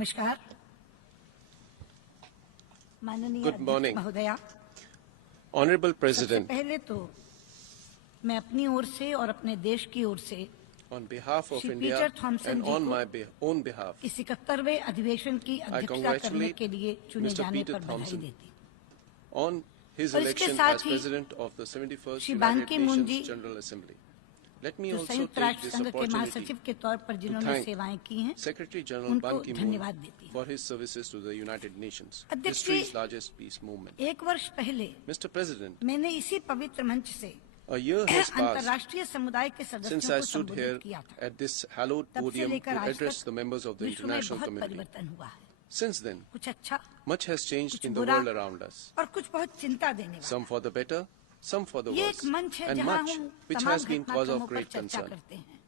नमस्कार माननीय Good morning. महोदया। Honorable सबसे President, पहले तो मैं अपनी ओर से और अपने देश की ओर से on behalf of Shri India Peter Thomson and ji on को my own behalf, इस 71वें अधिवेशन की अध्यक्षता करने congratulate के लिए चुने Mr. जाने Peter पर बधाई Thompson देती on his और इसके election साथ as ही President of the 71st Shri बान United की मून Nations जी, General Assembly. Let me जो also संयुक्त take राष्ट्र this संघ के opportunity महासचिव के तौर पर to जिन्होंने thank सेवाएं की हैं, Secretary General उनको Ban Ki-moon धन्यवाद देती हूँ। for his services to the United Nations, अध्यक्ष जी, history's largest peace movement. एक वर्ष पहले Mr. President, मैंने इसी पवित्र मंच से a year has passed अंतर्राष्ट्रीय समुदाय के since सदस्यों I को stood here संबोधित किया था। at this hallowed तब से podium लेकर to आज address तक the members of the विश्व में international बहुत community. परिवर्तन हुआ है। Since then, कुछ अच्छा, much has changed कुछ in the बुरा world around us, और कुछ बहुत चिंता देने वाला। some for the better, some for the ये worse, एक मंच है and जहां much हम which तमाम has been cause घटनाक्रमों of पर great चर्चा concern. करते हैं।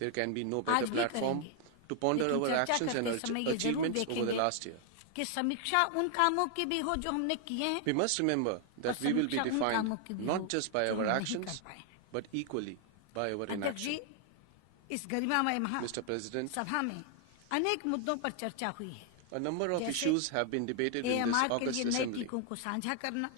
There can be no आज better भी platform करेंगे, to ponder लेकिन our चर्चा actions and करते समय ये जरूर achievements over the देखेंगे last year. कि समीक्षा उन कामों की भी हो जो हमने किए हैं We must remember that we will be समीक्षा उन defined कामों की भी not हो just by जो our हम नहीं कर actions, पाए। but equally by our अध्यक्ष जी, inaction. इस गरिमामय Mr. President, सभा में अनेक मुद्दों पर चर्चा हुई है। a number of जैसे issues have been debated in this AMR के August लिए नए Assembly, टीकों को साझा करना,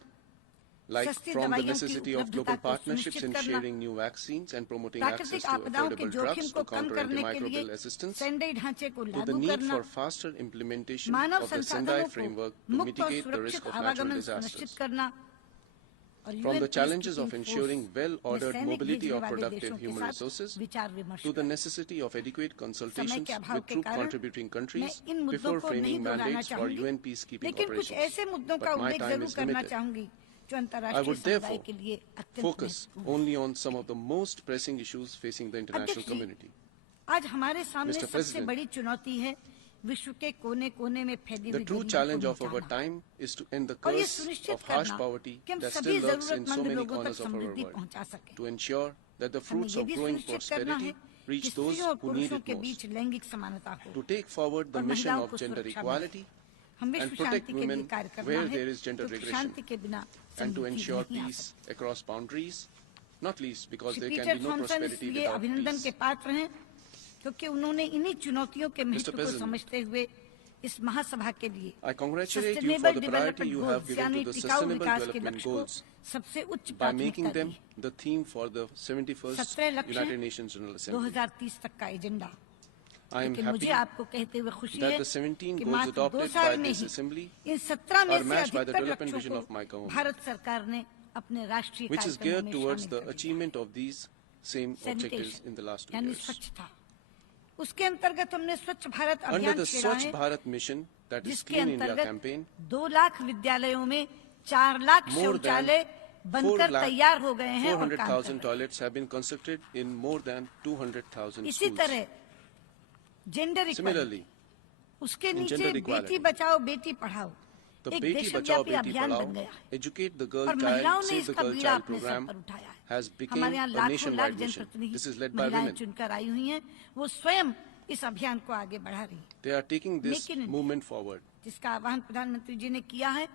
like सस्ती from the दवाइयों की necessity of उपलब्धता global को partnerships सुनिश्चित in करना, sharing new vaccines and promoting access प्राकृतिक to आपदाओं के affordable जोखिम drugs को to कम counter करने के लिए antimicrobial resistance, सैंडई ढांचे को to the लागू need करना, for faster implementation Manav of the संसाधनों Sendai को framework to मुक्त और mitigate the risk सुरक्षित of natural आवागमन सुनिश्चित disasters. करना और From the UN challenges of peacekeeping ensuring force well-ordered में सैनिक mobility भेजने of वाले productive देशों के human साथ resources, विचार विमर्श to the करना। necessity of adequate समय consultations के अभाव with के troop कारण contributing मैं countries इन मुद्दों before को नहीं framing दोहराना mandates for चाहूंगी, UN peacekeeping लेकिन कुछ operations. ऐसे मुद्दों का But my उल्लेख time जरूर is करना limited. चाहूंगी जो I अंतर्राष्ट्रीय would समुदाय therefore के लिए अत्यंत focus महत्वपूर्ण only on some of the most pressing issues facing the international अध्यक्ष जी, community. आज हमारे सामने Mr. सबसे President, बड़ी चुनौती है विश्व के कोने-कोने में फैली The हुई true गरीबी challenge को of our मिटाना time is to end the और ये curse सुनिश्चित of harsh करना poverty कि हम that सभी still lurks in so जरूरतमंद many लोगों तक corners of our समृद्धि world, पहुंचा सके। to ensure that the हमें fruits ये of भी growing सुनिश्चित करना है prosperity कि reach those स्त्रियों और who need पुरुषों it के most, बीच लैंगिक समानता हो to take forward the और mission महिलाओं of को gender सुरक्षा equality मिले। हम and विश्व protect शांति के लिए women कार्य करना where है there is gender क्योंकि regression, शांति के बिना and to समृद्धि ensure नहीं आ peace सकती। across boundaries, not least because Shri there can Peter be no Thomson prosperity इसलिए without अभिनंदन के peace. पात्र हैं क्योंकि उन्होंने इन्हीं चुनौतियों के महत्व को President, समझते हुए इस महासभा के लिए I congratulate you for sustainable the priority development you have goals given यानी to the टिकाऊ Sustainable विकास के Development लक्ष्य को Goals सबसे उच्च by making प्राथमिकता them दी। the theme for the 71st 17 लक्ष्य United Nations General Assembly. 2030 तक का एजेंडा। I am लेकिन happy मुझे आपको कहते हुए खुशी that है the 17 कि goals मात्र 2 adopted साल by में this ही assembly इन 17 में are से matched by the अधिकतर development लक्ष्यों vision of my को government, भारत सरकार ने अपने राष्ट्रीय which is कार्यक्रमों geared में towards शामिल the कर लिया achievement of these same है। objectives in the last 2 यानी years. स्वच्छता, उसके अंतर्गत हमने स्वच्छ भारत Under अभियान the छेड़ा Swachh है Bharat mission, that is जिसके Clean India अंतर्गत campaign, 2 लाख विद्यालयों में 4 लाख more than शौचालय बनकर तैयार हो गए हैं और काम कर 400,000 रहे हैं। toilets have been constructed in more than 200,000 इसी schools. तरह जेंडर इक्वालिटी, Similarly, उसके in नीचे gender बेटी equality, बचाओ बेटी पढ़ाओ the एक Beti Bachao देशव्यापी Beti अभियान बन Padhao, गया है Educate the Girl और Child, महिलाओं ने Save the इसका Girl बीड़ा Child अपने सर program पर उठाया है। has become हमारे यहाँ a लाखों लाख nationwide mission. जनप्रतिनिधि This is led by महिलाएं women. चुनकर आई हुई हैं, वो स्वयं इस अभियान को आगे बढ़ा रही हैं, They are taking this Make in India. movement forward. जिसका आह्वान प्रधानमंत्री जी ने किया है।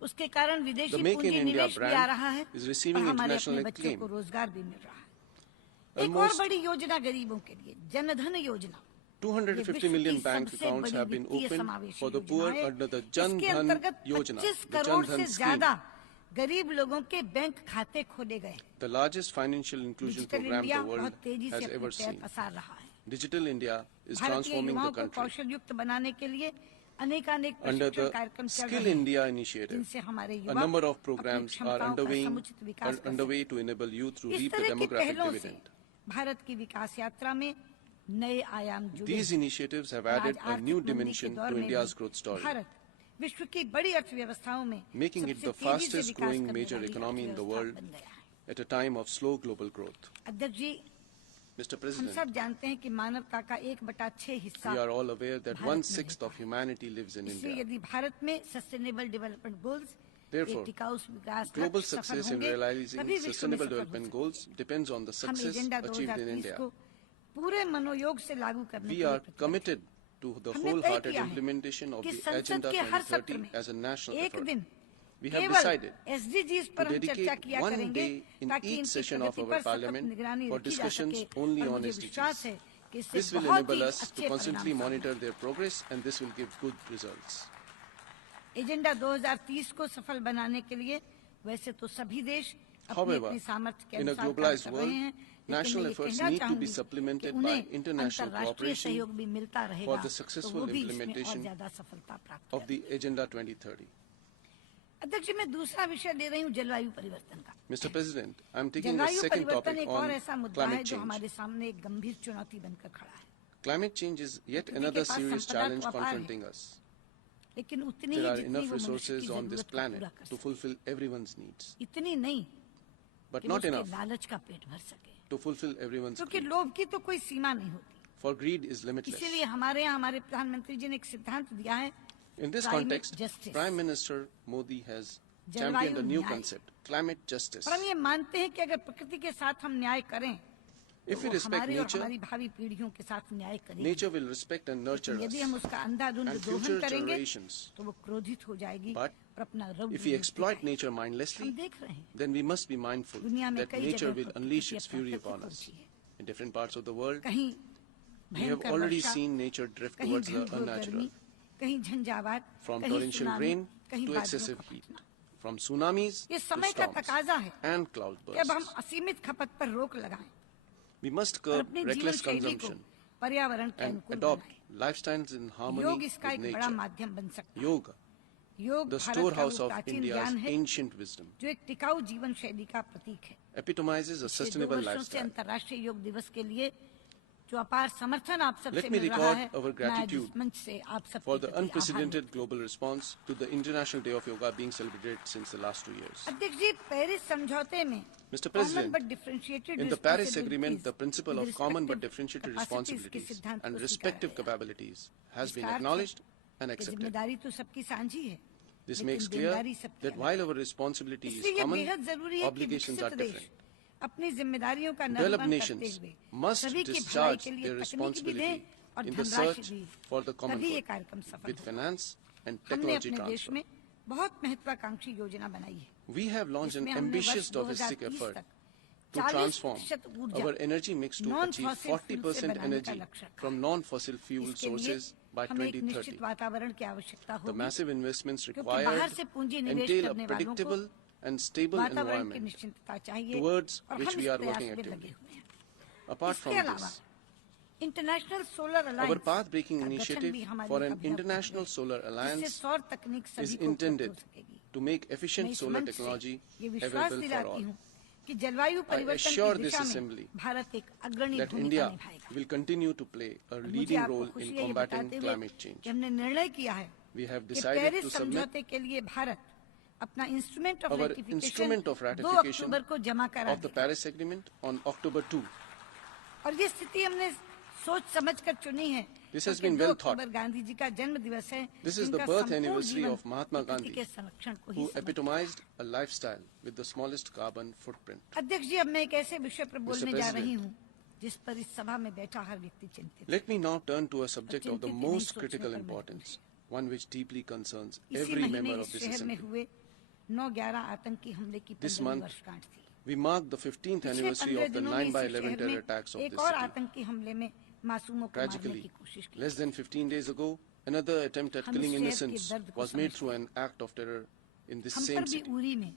उसके कारण The विदेशी Make in पूंजी India निवेश भी आ brand रहा है is और receiving हमारे international अपने बच्चों acclaim. को रोजगार भी मिल रहा है। एक और Almost बड़ी योजना गरीबों के लिए जनधन योजना, 250 million bank accounts have been opened for the poor under the Jan इसके Dhan अंतर्गत Yojana, 25 the करोड़ Jan से Dhan scheme, ज्यादा गरीब लोगों के बैंक खाते खोले गए। the largest financial inclusion digital program India the world बहुत तेजी has से ever अपने पैर seen. पसार रहा है। Digital India is भारतीय transforming the युवाओं को country. कौशल युक्त बनाने के लिए अनेकानेक Under प्रशिक्षण the कार्यक्रम चल Skill रहे हैं, India initiative, जिनसे हमारे a युवा number of अपनी programs are क्षमताओं का समुचित विकास कर underway to enable youth to सकें। इस reap the तरह की demographic पहलों से dividend. भारत की विकास यात्रा में नए आयाम जुड़े These हैं। initiatives have और आज added a आर्थिक new मंदी के dimension दौर to में India's भी growth story, भारत विश्व की बड़ी अर्थव्यवस्थाओं में making it सबसे the तेजी से fastest विकास growing करने major वाली economy in the अर्थव्यवस्था world बन गया है। at a time of slow global growth. अध्यक्ष जी, Mr. हम President, सब जानते हैं कि मानवता का 1/6 हिस्सा, we are all aware that Bharat में 1/6 of humanity lives in इसलिए India. यदि भारत में सस्टेनेबल डेवलपमेंट गोल्स, Therefore, टिकाऊ विकास global लक्ष्य सफल success in होंगे, realizing तभी विश्व में sustainable सफल हो development सकते goals depends on the हैं। हम success एजेंडा achieved in 2030 India. को पूरे मनोयोग से लागू करने We के लिए are प्रतिबद्ध हैं। committed to the हमने तय wholehearted किया है implementation of कि the संसद Agenda के हर सत्र 2030 में as a national एक effort. दिन We have केवल decided SDGs to पर हम चर्चा dedicate किया one करेंगे day in ताकि each इनकी session of प्रगति our पर सतत parliament निगरानी for रखी जा discussions सके only और on मुझे SDGs. विश्वास है कि इससे This will बहुत enable ही us to अच्छे constantly परिणाम monitor their progress, and this will give good results. Agenda 2030 को सफल बनाने के लिए वैसे तो सभी देश अपनी However, अपनी सामर्थ्य के in a अनुसार कार्य globalized कर world, रहे हैं, लेकिन national मैं ये efforts कहना need to be चाहूंगी कि supplemented by उन्हें international अंतर्राष्ट्रीय cooperation सहयोग भी मिलता रहेगा for the तो successful वो भी इसमें और implementation ज्यादा सफलता प्राप्त of the Agenda 2030. अध्यक्ष जी, मैं दूसरा विषय ले रही हूँ जलवायु परिवर्तन का। Mr. President, I am taking a जलवायु second परिवर्तन topic एक और on ऐसा मुद्दा है climate जो change. हमारे सामने एक गंभीर चुनौती बनकर खड़ा है, Climate change is yet प्रकृति के another पास serious संपदा challenge तो अपार है, confronting us. लेकिन उतनी There ही are जितनी enough वो मनुष्य की resources on this जरूरत को planet पूरा कर to सके, fulfill everyone's needs, इतनी नहीं but कि वो not उसके enough लालच का पेट भर सके, to fulfill everyone's क्योंकि greed. लोभ की तो कोई सीमा नहीं होती। For greed is limitless. इसीलिए हमारे यहाँ हमारे प्रधानमंत्री जी ने एक सिद्धांत दिया है, In this climate context, justice. Prime Minister Modi has जलवायु championed a new न्याय। concept, climate justice. पर हम ये मानते हैं कि अगर प्रकृति के साथ हम न्याय करें If we तो वो respect हमारी और nature, हमारी भावी पीढ़ियों के साथ न्याय करेंगे। nature will respect and nurture लेकिन us. यदि हम उसका अंधाधुंध and दोहन future करेंगे generations. तो वो क्रोधित हो जाएगी But और अपना रौद्र If we रूप exploit दिखाएगी। nature हम mindlessly, देख रहे हैं then we must be mindful दुनिया में that कई nature जगह will पर unleash प्रकृति its fury अपना upon कृत्य us. खोलती है। In different parts of the world, कहीं we have भयंकर already वर्षा, seen nature drift कहीं towards the घनघोर unnatural, गर्मी, कहीं झंझावात, from कहीं torrential सुनामी, rain कहीं to बादलों excessive का heat, फटना। from tsunamis ये to समय का storms तकाजा है and cloud कि अब हम bursts. असीमित खपत पर रोक लगाएं We must और curb अपनी जीवन reckless शैली को consumption पर्यावरण के and अनुकूल adopt बनाएं। lifestyles in योग harmony इसका with एक बड़ा nature. माध्यम बन सकता है। Yoga, योग the भारत का storehouse वो of प्राचीन India's ज्ञान है ancient wisdom, जो एक टिकाऊ जीवन शैली का प्रतीक है। epitomizes a पिछले 2 sustainable वर्षों से lifestyle. अंतर्राष्ट्रीय योग दिवस के लिए जो अपार समर्थन आप सबसे Let me मिल रहा record है, our मैं आज gratitude इस मंच से आप सबके for the प्रति आभार unprecedented व्यक्त global response to the International Day of Yoga being celebrated since the last 2 years. करती हूं। अध्यक्ष जी, पेरिस समझौते में Mr. common President, but differentiated in the Paris responsibilities Agreement, the principle with of common but respective differentiated capacities के responsibilities सिद्धांत and को respective स्वीकारा गया। capabilities has been इसका अर्थ है acknowledged and कि accepted. जिम्मेदारी तो सबकी साझी है, This लेकिन makes clear जिम्मेदारी सबकी that अलग while है। our responsibility इसलिए is ये common, बेहद जरूरी है कि obligations are विकसित देश different. अपनी जिम्मेदारियों का Developed निर्वहन करते nations हुए must सभी की भलाई discharge के लिए their तकनीक भी दें responsibility और in the धनराशि search भी, for the common तभी ये good कार्यक्रम सफल with होगा। finance and हमने technology अपने देश transfer. में बहुत महत्वाकांक्षी योजना बनाई है। We have launched an इसमें हमने ambitious वर्ष domestic 2030 effort तक to 40% transform ऊर्जा our energy mix to achieve non-fossil fuel से 40% बनाने का energy लक्ष्य रखा from है। non-fossil fuel इसके लिए sources by हमें एक 2030. निश्चित वातावरण की आवश्यकता The होगी massive investments क्योंकि required बाहर से पूंजी निवेश entail a करने वालों को predictable and stable वातावरण की environment. निश्चितता चाहिए towards और which हम we इस are प्रयास working में actively. लगे हुए हैं। Apart इसके from अलावा this, international solar our alliance path-breaking का गठन initiative भी हमारी for एक an अभिनव international पहल है, solar जिससे alliance सौर तकनीक सभी is को उपलब्ध हो intended सकेगी। to make मैं efficient इस solar मंच से technology ये विश्वास available for दिलाती all. हूँ कि जलवायु परिवर्तन assure की this दिशा में assembly भारत एक अग्रणी That भूमिका India निभाएगा। will continue to play a और मुझे leading आपको role खुशी in है ये combating बताते हुए climate change. कि हमने निर्णय किया है We have कि decided पेरिस to submit समझौते के लिए भारत अपना instrument of our ratification instrument of 2 ratification अक्टूबर को जमा करा of the देगा। Paris Agreement on October 2. और ये स्थिति हमने सोच समझ कर चुनी है। This has क्योंकि been 2 well thought. अक्टूबर गांधी जी का जन्म दिवस है। This is the जिनका birth संपूर्ण anniversary जीवन of Mahatma प्रकृति Gandhi, के संरक्षण को ही who समर्पित है। epitomized a lifestyle with the smallest carbon footprint. अध्यक्ष जी, अब मैं एक ऐसे विषय पर बोलने जा President, रही हूँ जिस पर इस सभा में बैठा हर व्यक्ति चिंतित है। Let me now turn to a subject of the चिंतित ही नहीं, most सोचने critical पर importance, one which deeply concerns इसी every महीने member इस of this शहर में assembly. हुए 9/11 आतंकी हमले की This 15वीं month, वर्षगांठ थी। we mark the 15th पिछले anniversary 15 of the दिनों में इसी 9/11 शहर terror में attacks of एक this और city. आतंकी हमले में मासूमों को मारने Tragically, की कोशिश की। less than 15 days ago, another attempt at हम killing इस शहर के innocents दर्द को was made समझते through an act of terror in this हम same पर भी city. उरी में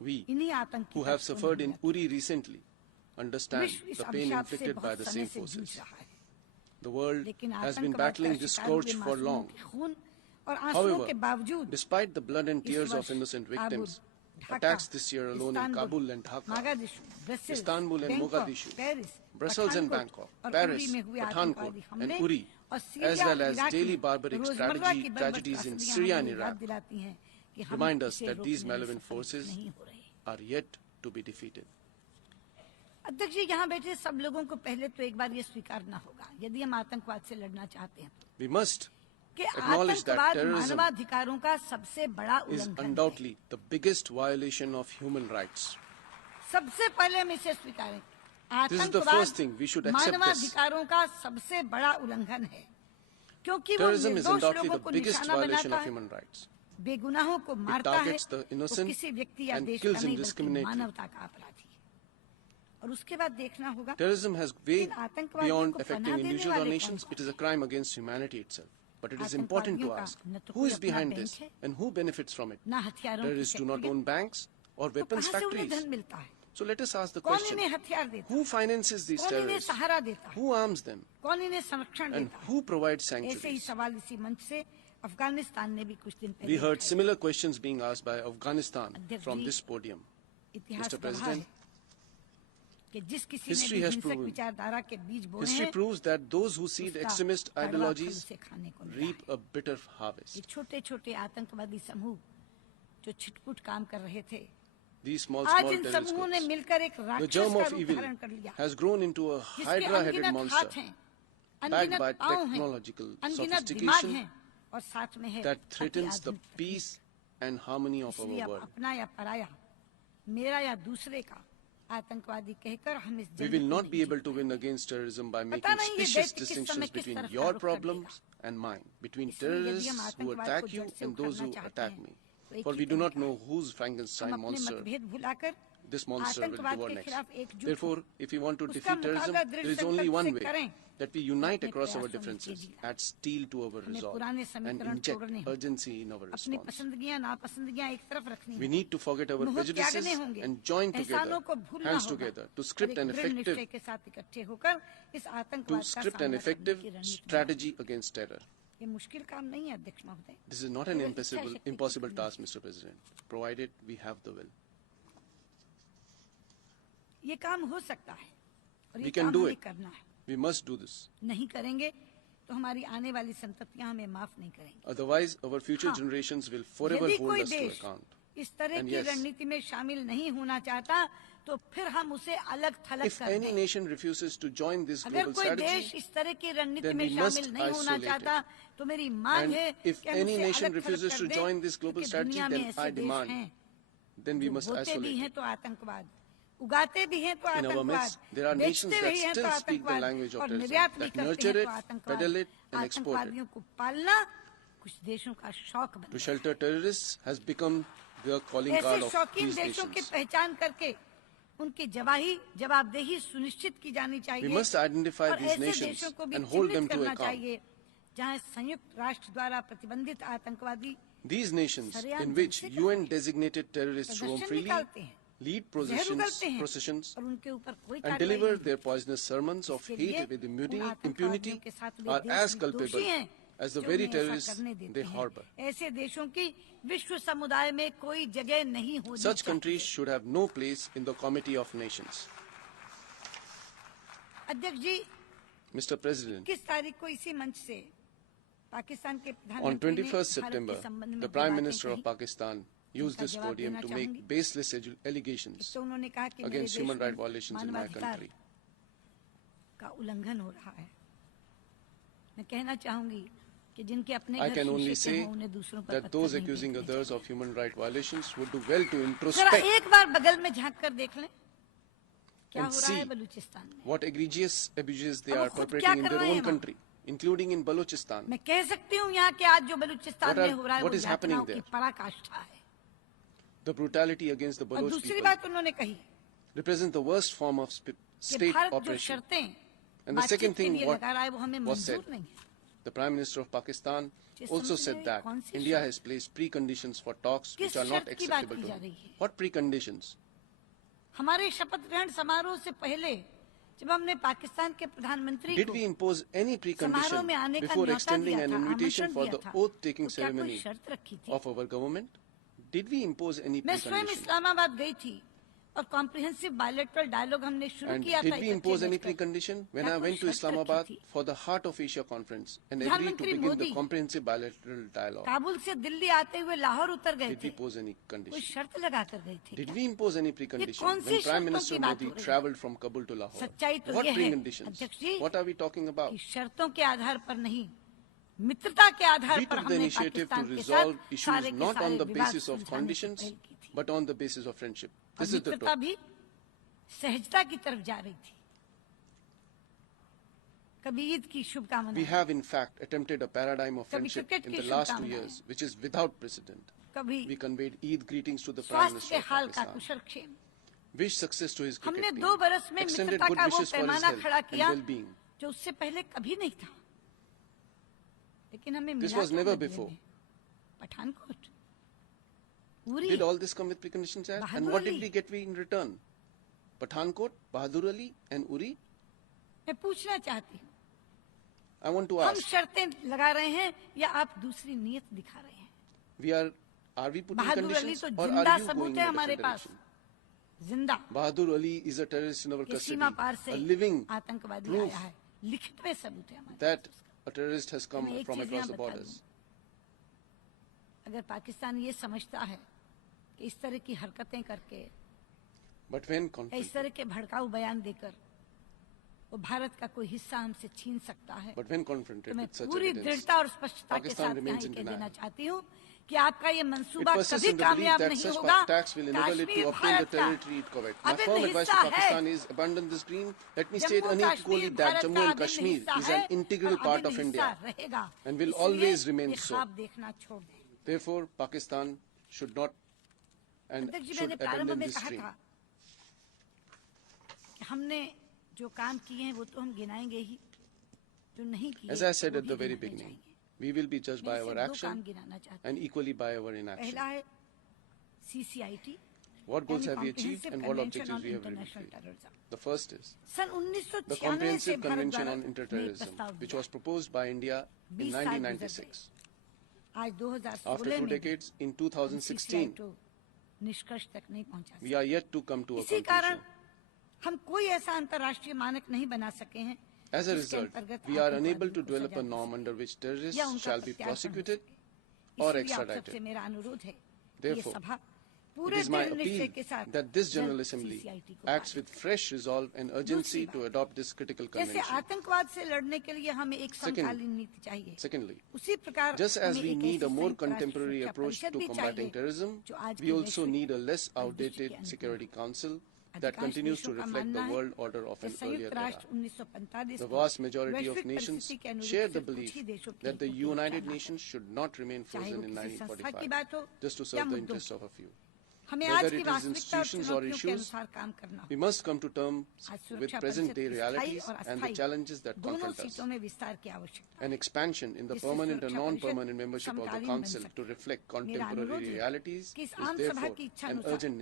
We, इन्हीं आतंकी who have तत्वों ने suffered in हमला किया। Uri recently, understand विश्व इस the pain अभिशाप से inflicted by बहुत the समय same से जूझ forces. रहा है। The world लेकिन has been आतंकवाद battling का this शिकार हुए scourge for मासूमों long. के खून और आंसुओं के However, बावजूद despite the blood and इस tears of वर्ष innocent काबुल, victims, Dhaka, attacks this year alone in Istanbul, Kabul and Dhaka, Mogadishu, Brussels, Istanbul and Bangkok, Mogadishu, Paris, Brussels and Pathankot Bangkok, और Paris, उरी में हुए Pathankot, आतंकवादी and हमले Uri, और as सीरिया well और as इराक daily में barbaric रोजमर्रा की बर्बरता tragedies in हमें Syria and याद Iraq दिलाती हैं कि हम remind us इसे that these रोकने में malevolent सफल forces नहीं हो रहे। are yet to be defeated. अध्यक्ष जी, यहाँ बैठे सब लोगों को पहले तो एक बार ये स्वीकारना होगा, यदि हम आतंकवाद से लड़ना चाहते हैं We must कि acknowledge that आतंकवाद terrorism मानवाधिकारों का सबसे बड़ा is उल्लंघन है। undoubtedly the biggest violation of human rights. सबसे पहले हम इसे स्वीकारें। This is the first thing. We should accept this. मानवाधिकारों का सबसे बड़ा उल्लंघन है, क्योंकि वो Terrorism is निर्दोष undoubtedly लोगों the को biggest निशाना violation बनाता of है, human rights. बेगुनाहों को मारता है, targets the वो innocent किसी व्यक्ति या and देश kills का नहीं बल्कि indiscriminately. मानवता का अपराधी है। और उसके बाद देखना होगा Terrorism has way इन आतंकवादियों beyond को affecting पनाह देने individuals or वाले nations. कौन It is a crime against humanity itself. But it is important to आतंकवादियों का ask, न तो who कोई is अपना behind बैंक this है, and who benefits from it? ना हथियारों की Terrorists do not फैक्ट्रियां, own banks or तो weapons कहाँ से उन्हें factories. धन मिलता है? So let us ask the कौन question, इन्हें हथियार देता है? who finances these कौन इन्हें terrorists? सहारा देता है? Who arms them? कौन इन्हें संरक्षण And देता है? who provides ऐसे ही sanctuaries? सवाल इसी मंच से अफगानिस्तान ने भी कुछ दिन पहले We heard उठाए। similar questions being asked by Afghanistan अध्यक्ष from जी, this podium. इतिहास Mr. गवाह है President, कि जिस किसी history ने has भी हिंसक proven- विचारधारा के बीज बोए History हैं, proves that those who seed उसका extremist कड़वा फल ideologies उसे खाने को मिला reap है। a bitter ये harvest. छोटे-छोटे आतंकवादी समूह जो छिटपुट काम कर रहे थे, These small आज इन terrorist समूहों ने groups. मिलकर एक The राक्षस germ का of रूप evil धारण कर लिया, has grown into a जिसके hydra-headed अनगिनत monster हाथ हैं, backed by अनगिनत पांव हैं, technological अनगिनत दिमाग sophistication हैं, और साथ में है that अति threatens the आधुनिक तकनीक। peace and harmony of इसलिए our अब world. अपना या पराया, मेरा या दूसरे का आतंकवादी कहकर हम इस We जंग will को not नहीं be able जीत to पाएंगे। win against terrorism by पता making नहीं ये specious दैत्य किस distinctions समय किस between तरफ का your रुख कर problems and mine, between इसलिए यदि हम terrorists who आतंकवाद attack को you जड़ से and those who उखाड़ना चाहते attack हैं, me. तो एक For ही we do not तरीका know है। whose हम Frankenstein अपने monster मतभेद भुलाकर this monster will आतंकवाद devour के next. खिलाफ एकजुट Therefore, if we want to उसका defeat terrorism, मुकाबला दृढ़ there is only संकल्प one से way, करें। that we unite अपने across our प्रयासों में differences, तेजी add steel to our हमें resolve, पुराने and समीकरण inject तोड़ने होंगे। urgency in our अपनी response. पसंदगियां नापसंदगियां एक तरफ रखनी We होंगी। need to forget our मुंह prejudices त्यागने होंगे, and join together, एहसानों को भूलना hands होगा, together, to और script एक an दृढ़ निश्चय effective के साथ इकट्ठे होकर इस आतंकवाद का script an सामना करने effective की रणनीति बनाएं। strategy against terror. ये मुश्किल काम नहीं है अध्यक्ष महोदय। This is not an केवल इच्छा शक्ति की impossible कमी task, Mr. President, provided we have the will. है। ये काम हो सकता है और ये We can काम do हमें it. करना है। We must do this. नहीं करेंगे तो हमारी आने वाली संततियां हमें माफ नहीं करेंगी। Otherwise, our future हाँ, generations will forever यदि hold कोई us to देश account. इस तरह And की yes, रणनीति में शामिल नहीं होना चाहता तो फिर हम उसे अलग थलग if कर any दें। nation refuses to join this अगर global कोई देश strategy, इस तरह की रणनीति then में we must शामिल नहीं होना isolate चाहता तो मेरी मांग and है if कि हम any उसे nation अलग थलग refuses कर to दें, join this global क्योंकि strategy, दुनिया में then ऐसे I देश demand, हैं then we जो must बोते भी isolate हैं it. तो आतंकवाद, उगाते भी हैं तो In our आतंकवाद, midst, there are nations बेचते that भी हैं तो still speak the आतंकवाद language of और terrorism, निर्यात भी that करते nurture हैं it, तो आतंकवाद। peddle it, and export it. आतंकवादियों को पालना कुछ देशों का शौक बन To गया। shelter terrorists has become the calling ऐसे card of शौकीन these देशों की nations. पहचान करके उनकी जवाबदेही सुनिश्चित की जानी चाहिए We must identify और these ऐसे nations देशों को भी and hold them चिन्हित to करना account. चाहिए जहां संयुक्त राष्ट्र द्वारा प्रतिबंधित आतंकवादी These nations सरेआम in ढंग which से UN designated terrorists roam प्रदर्शन freely, निकालते हैं, lead जहर उगलते हैं processions, और उनके ऊपर कोई and कार्रवाई deliver नहीं their poisonous sermons of इसके लिए hate with उन आतंकवादियों impunity के साथ वे are देश as भी culpable दोषी हैं as the जो very उन्हें ऐसा terrorists करने देते they हैं। harbor. ऐसे देशों की विश्व समुदाय में कोई जगह नहीं होनी Such चाहिए। countries should have no place in the Committee of Nations. अध्यक्ष जी, Mr. President, 21 तारीख को इसी मंच से पाकिस्तान के on प्रधानमंत्री ने 21st भारत September, के संबंध में the दो Prime बातें Minister of कही। Pakistan used जिनका this जवाब podium देना to चाहूंगी। make baseless allegations तो उन्होंने कहा कि मेरे against देश human में rights violations in my मानवाधिकार country. का उल्लंघन हो रहा है। मैं कहना चाहूंगी कि जिनके अपने I घर can only शीशे के say हों, उन्हें दूसरों पर that पत्थर those नहीं accusing फेंकने others चाहिए। of human rights violations would do well to जरा introspect एक बार बगल में झांक कर देख लें क्या and हो रहा है see बलूचिस्तान में। what egregious abuses they अब वो are खुद क्या perpetrating in कर their रहे हैं own वहाँ? country, including in Balochistan. मैं कह सकती हूँ यहाँ के आज जो बलूचिस्तान What are- में हो रहा है what वो is happening यातनाओं की there? पराकाष्ठा है। The brutality against the और Baloch दूसरी people बात उन्होंने कही represent the worst form of कि state भारत जो operation. शर्तें And the बातचीत second के thing लिए what लगा रहा है वो हमें was said, मंजूर नहीं है। the Prime Minister of Pakistan जिस also समझ said में that कौन सी India शर्त? has placed preconditions for talks किस which are not शर्त की बात acceptable की to जा him. रही है? What preconditions? हमारे शपथ ग्रहण समारोह से पहले जब हमने पाकिस्तान के प्रधानमंत्री Did को we impose any समारोह precondition में आने का before न्योता extending दिया an था, invitation आमंत्रण for दिया the था, oath-taking तो क्या कोई ceremony शर्त रखी थी? of our government? Did we impose any मैं स्वयं preconditions? इस्लामाबाद गई थी और कॉम्प्रिहेंसिव बायलैटरल डायलॉग हमने शुरू And किया था did we इकट्ठे impose any बैठकर। precondition when क्या I कोई went to शर्त रखी Islamabad थी? for the Heart of Asia conference and agreed to प्रधानमंत्री begin the Modi comprehensive bilateral dialogue? Kabul से दिल्ली आते हुए लाहौर उतर गए Did थे, we pose any कोई condition? शर्त लगा कर गए थे Did क्या? we impose any कौन precondition सी when Prime शर्तों Minister की बात Modi हो रही है? travelled from Kabul to Lahore? सच्चाई तो What ये है, preconditions? अध्यक्ष जी, What are we talking about? कि शर्तों के आधार पर नहीं, मित्रता के आधार We पर took the हमने initiative to पाकिस्तान के resolve साथ issues सारे के not सारे on the विवाद basis of सुलझाने की conditions, पहल की थी। but on the basis of friendship. और This is the मित्रता truth. भी सहजता की तरफ जा रही थी। कभी ईद की We शुभकामनाएं, have in fact attempted a paradigm of friendship cricket in की the last 2 शुभकामनाएं। years, which is without precedent. कभी We conveyed Eid greetings to the Prime स्वास्थ्य Minister के of हाल का Pakistan. कुशल क्षेम, wish success to his हमने cricket team, 2 बरस में extended मित्रता good का वो wishes for his पैमाना health खड़ा and किया well-being. जो उससे पहले कभी नहीं था। लेकिन हमें This मिला was क्या never बदले before. में? पठानकोट, Uri, Did all this come with preconditions, sir? And Bahadur what did Ali. we get in return? Pathankot, Bahadur Ali, and Uri? मैं पूछना चाहती हूँ, I want to हम ask, शर्तें लगा रहे हैं या आप दूसरी नीयत दिखा रहे हैं? are we putting बहादुर अली conditions तो or जिंदा are you सबूत going in है a हमारे different पास, direction? जिंदा Bahadur Ali is a terrorist in our कि custody, सीमा पार से a living आतंकवादी proof आया है, लिखित में सबूत है हमारे that पास उसका। a terrorist has come मैं एक from चीज across यहाँ the बता borders. दूं, अगर पाकिस्तान ये समझता है कि इस तरह की हरकतें करके But when या इस confronted, तरह के भड़काऊ बयान देकर वो भारत का कोई हिस्सा हमसे छीन सकता है, but when तो confronted मैं with such पूरी evidence, दृढ़ता और स्पष्टता के Pakistan साथ यहाँ remains ये in कह denial. देना चाहती हूँ कि आपका ये It मंसूबा persists कभी in the belief कामयाब that नहीं such होगा। attacks will enable it to Kashmir obtain the Bharat का territory it covets. My अभिन्न firm advice to हिस्सा है। Pakistan is abandon this dream. Let me state Jammu unequivocally कश्मीर that भारत Jammu का and अभिन्न Kashmir हिस्सा is है an integral और part अभिन्न of हिस्सा India रहेगा। and will इसलिए always remain ये so. ख्वाब देखना छोड़ दें। Therefore, Pakistan should not and अध्यक्ष जी, should मैंने प्रारंभ abandon में this कहा dream. था कि हमने जो काम किए हैं वो तो हम गिनाएंगे ही, जो नहीं किए As I said वो at the भी very गिनाने beginning, चाहिए। we will be judged by मैं our सिर्फ 2 काम action गिनाना चाहती and हूँ। equally by our inaction. पहला है CCIT, What goals यानी have we achieved Comprehensive and what Convention objectives on we have International reached? Terrorism। The first is सन the 1996 से Comprehensive भारत Convention द्वारा on ने Interterrorism, प्रस्ताव which दिया। was proposed by India in 20 साल गुजर 1996. गए। आज 2016 After 2 में भी decades, in हम 2016, CCI निष्कर्ष तक नहीं पहुंचा we are yet to come to a इसी कारण conclusion. हम कोई ऐसा अंतर्राष्ट्रीय मानक नहीं बना सके हैं As a जिसके result, अंतर्गत we are आतंकवादियों unable to को develop सजा a दी norm सके under which या terrorists उनका shall be प्रत्यार्पण हो prosecuted सके। or इसलिए आप सबसे extradited. मेरा अनुरोध है कि ये Therefore, सभा It पूरे is my दृढ़ निश्चय appeal के साथ that this General जल्द Assembly CCIT को acts पाले। with fresh resolve and urgency दूसरी to बात, adopt this critical जैसे convention. आतंकवाद से लड़ने के लिए हमें एक समकालीन नीति चाहिए, Secondly, उसी प्रकार just as हमें we एक need ऐसी a more संयुक्त राष्ट्र contemporary सुरक्षा approach परिषद to भी combating चाहिए terrorism, जो आज we के also वैश्विक need a less परिदृश्य outdated के अनुकूल Security Council that अधिकांश continues to देशों का reflect मानना the है world order of कि an earlier संयुक्त era. राष्ट्र 1945 The को vast majority of वैश्विक nations परिस्थिति के अनुरूप share the सिर्फ कुछ belief ही देशों के that the हितों की United रक्षा ना Nations should not remain करे। चाहे वो frozen in किसी संस्था की 1945 बात हो just to या serve the मुद्दों interests की। of a few. हमें Whether आज की it is वास्तविकता और institutions or चुनौतियों के issues, अनुसार काम करना we होगा। must come to terms आज with सुरक्षा present-day परिषद स्थायी realities और and the अस्थायी challenges that दोनों confront us. सीटों में विस्तार की आवश्यकता है। An expansion in the जिससे permanent and सुरक्षा non-permanent परिषद membership of the समकालीन बन Council सके। to reflect मेरा अनुरोध contemporary है realities कि is इस आम सभा therefore की इच्छा an अनुसार urgent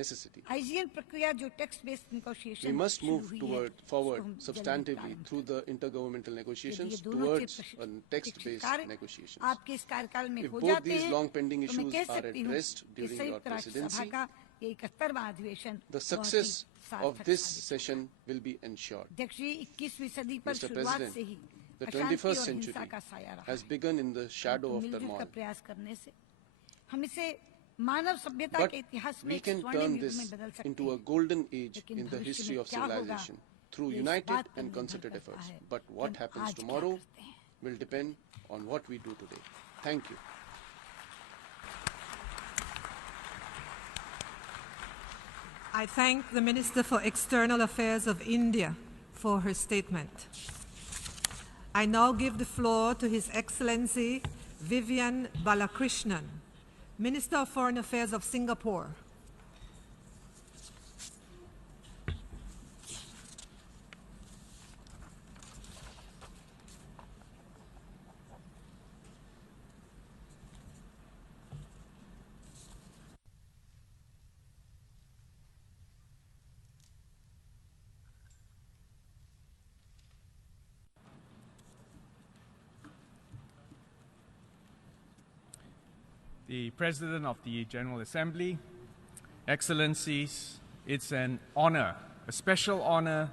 necessity. आईजीएन प्रक्रिया जो text based negotiation We must शुरू move हुई है, forward उसको हम जल्दी substantively प्रारंभ through the intergovernmental यदि ये negotiations दोनों towards चित्र a text-based कार्य negotiations. आपके इस कार्यकाल में If हो both जाते these हैं long-pending तो मैं issues कह are सकती हूँ addressed कि during your संयुक्त राष्ट्र सभा presidency, का ये 71वां अधिवेशन the बहुत ही success of सार्थक this साबित होगा। session will be ensured. अध्यक्ष जी, 21वीं सदी पर Mr. शुरुआत President, से ही the अशांति 21st और century हिंसा का साया रहा has है। begun in the shadow परंतु of मिलजुल turmoil. का प्रयास करने से हम इसे मानव सभ्यता But के इतिहास में we एक can स्वर्णिम turn युग में this बदल सकते into a हैं। golden age लेकिन in the भविष्य history में of क्या होगा, civilization through ये इस united बात पर and निर्भर concerted करता efforts. है But कि what हम happens आज क्या tomorrow करते हैं। will depend on what we do today. Thank you. I thank the Minister for External Affairs of India for her statement. I now give the floor to His Excellency Vivian Balakrishnan, Minister of Foreign Affairs of Singapore. The President of the General Assembly, Excellencies, it's an honor, a special honor